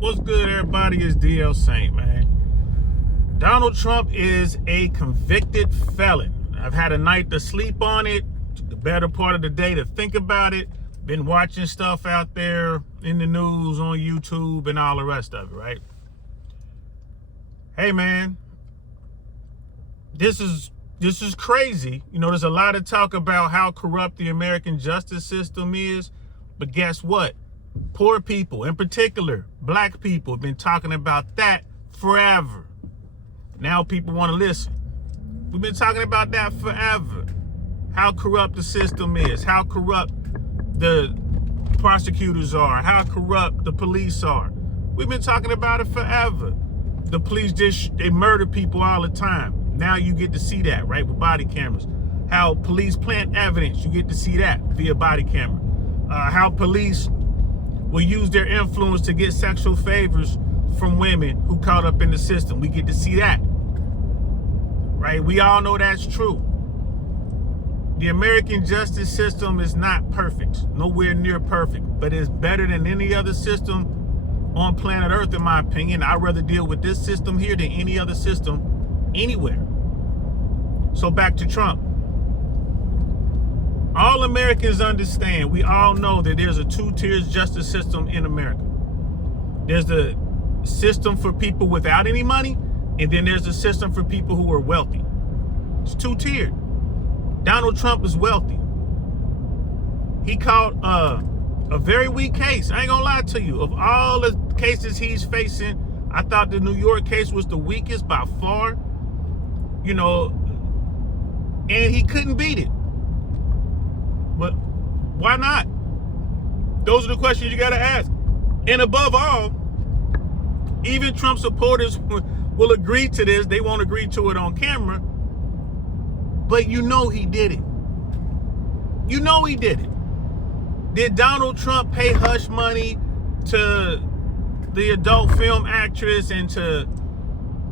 What's good, everybody? It's DL Saint, man. Donald Trump is a convicted felon. I've had a night to sleep on it, the better part of the day to think about it. Been watching stuff out there in the news, on YouTube, and all the rest of it, right? Hey, man, this is crazy. You know, there's a lot of talk about how corrupt the American justice system is, but guess what? Poor people, in particular, black people, have been talking about that forever. Now people want to listen. We've been talking about that forever. How corrupt the system is, how corrupt the prosecutors are, how corrupt the police are. We've been talking about it forever. The police they murder people all the time. Now you get to see that, right, with body cameras. How police plant evidence, you get to see that via body camera. How police will use their influence to get sexual favors from women who caught up in the system. We get to see that, right? We all know that's true. The American justice system is not perfect, nowhere near perfect, but it's better than any other system on planet Earth, in my opinion. I'd rather deal with this system here than any other system anywhere. So back to Trump. All Americans understand, we all know that there's a two-tier justice system in America. There's the system for people without any money, and then there's a system for people who are wealthy. It's two-tiered. Donald Trump is wealthy. He caught a very weak case. I ain't gonna lie to you. Of all the cases he's facing, I thought the New York case was the weakest by far. You know, and he couldn't beat it. But why not? Those are the questions you got to ask. And above all, even Trump supporters will agree to this. They won't agree to it on camera. But you know he did it. You know he did it. Did Donald Trump pay hush money to the adult film actress and to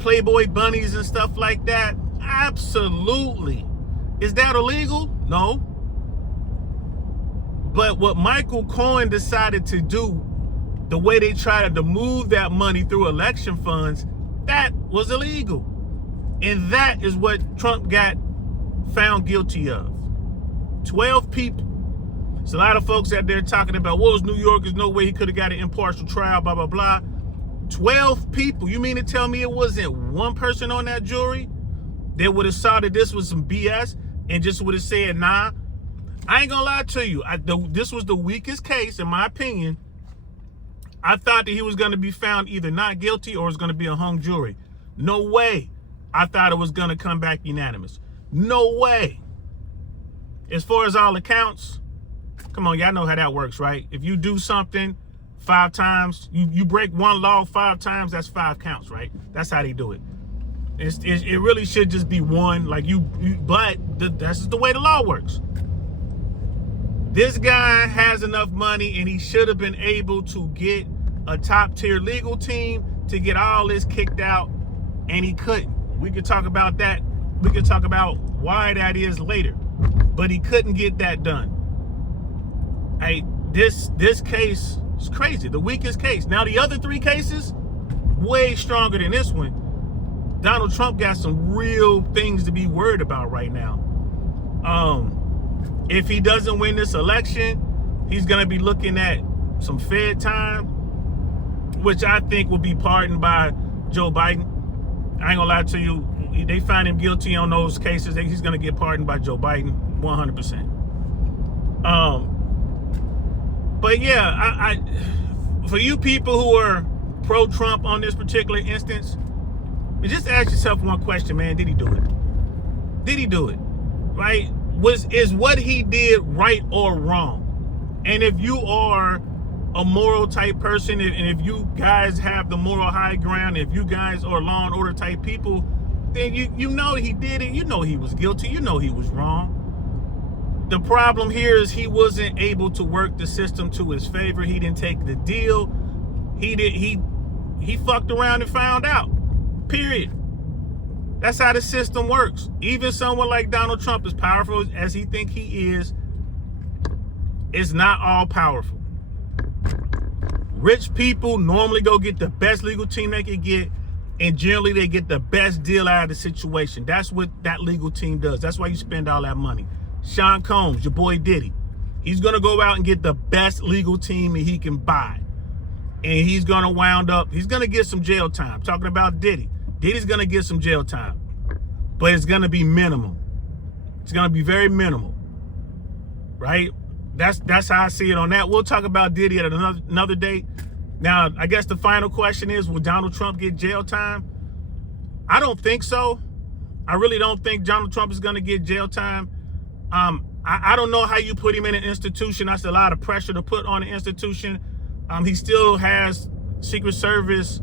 Playboy bunnies and stuff like that? Absolutely. Is that illegal? No. But what Michael Cohen decided to do, the way they tried to move that money through election funds, that was illegal. And that is what Trump got found guilty of. 12 people. There's a lot of folks out there talking about, well, it's New York, there's no way he could have got an impartial trial, blah, blah, blah. 12 people. You mean to tell me it wasn't one person on that jury that would have saw that this was some BS and just would have said, nah? I ain't gonna lie to you. This was the weakest case, in my opinion. I thought that he was gonna be found either not guilty or it was gonna be a hung jury. No way. I thought it was gonna come back unanimous. No way. As far as all accounts, come on, y'all know how that works, right? If you do something 5 times, you break one law 5 times, that's 5 counts, right? That's how they do it. It really should just be one, like but that's just the way the law works. This guy has enough money and he should have been able to get a top tier legal team to get all this kicked out, and he couldn't. We could talk about that. We could talk about why that is later, but he couldn't get that done. Hey, this case is crazy, the weakest case. Now the other 3 cases, way stronger than this one. Donald Trump got some real things to be worried about right now. If he doesn't win this election, he's going to be looking at some Fed time, which I think will be pardoned by Joe Biden. I ain't going to lie to you. They find him guilty on those cases, he's going to get pardoned by Joe Biden 100%. But yeah, I for you people who are pro-Trump on this particular instance, just ask yourself one question, man. Did he do it? Did he do it? Right? Is what he did right or wrong? And if you are a moral type person, and if you guys have the moral high ground, if you guys are law and order type people, then you know he did it. You know he was guilty. You know he was wrong. The problem here is he wasn't able to work the system to his favor. He didn't take the deal. He fucked around and found out. Period. That's how the system works. Even someone like Donald Trump, as powerful as he think he is not all powerful. Rich people normally go get the best legal team they can get, and generally they get the best deal out of the situation. That's what that legal team does. That's why you spend all that money. Sean Combs, your boy Diddy, he's going to go out and get the best legal team that he can buy. And he's going to get some jail time. Talking about Diddy. Diddy's going to get some jail time. But it's going to be minimal. It's going to be very minimal. Right? That's how I see it on that. We'll talk about Diddy at another date. Now, I guess the final question is, will Donald Trump get jail time? I don't think so. I really don't think Donald Trump is going to get jail time. I don't know how you put him in an institution. That's a lot of pressure to put on an institution. He still has a Secret Service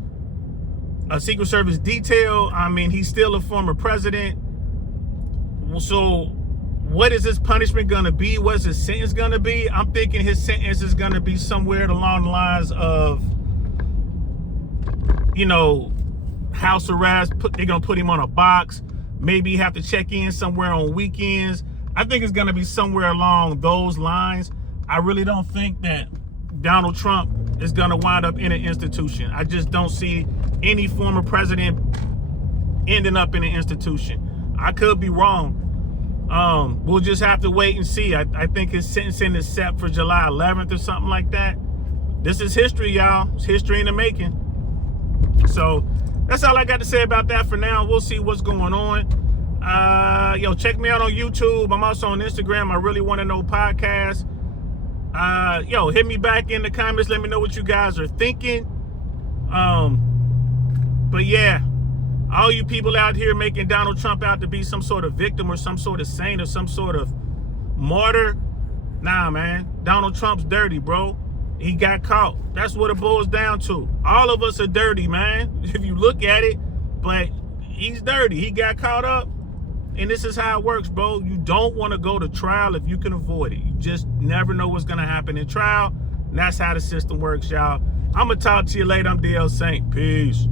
detail. I mean, he's still a former president. So what is his punishment going to be? What's his sentence going to be? I'm thinking his sentence is going to be somewhere along the lines of, house arrest. They're going to put him on a box. Maybe have to check in somewhere on weekends. I think it's going to be somewhere along those lines. I really don't think that Donald Trump is going to wind up in an institution. I just don't see any former president ending up in an institution. I could be wrong. We'll just have to wait and see. I think his sentencing is set for July 11th or something like that. This is history, y'all. It's history in the making. So that's all I got to say about that for now. We'll see what's going on. Check me out on YouTube. I'm also on Instagram. I Really Want to Know podcast. Hit me back in the comments. Let me know what you guys are thinking. But yeah, all you people out here making Donald Trump out to be some sort of victim or some sort of saint or some sort of martyr. Nah, man. Donald Trump's dirty, bro. He got caught. That's what it boils down to. All of us are dirty, man, if you look at it. But he's dirty. He got caught up. And this is how it works, bro. You don't want to go to trial if you can avoid it. You just never know what's going to happen in trial. And that's how the system works, y'all. I'm going to talk to you later. I'm DL Saint. Peace.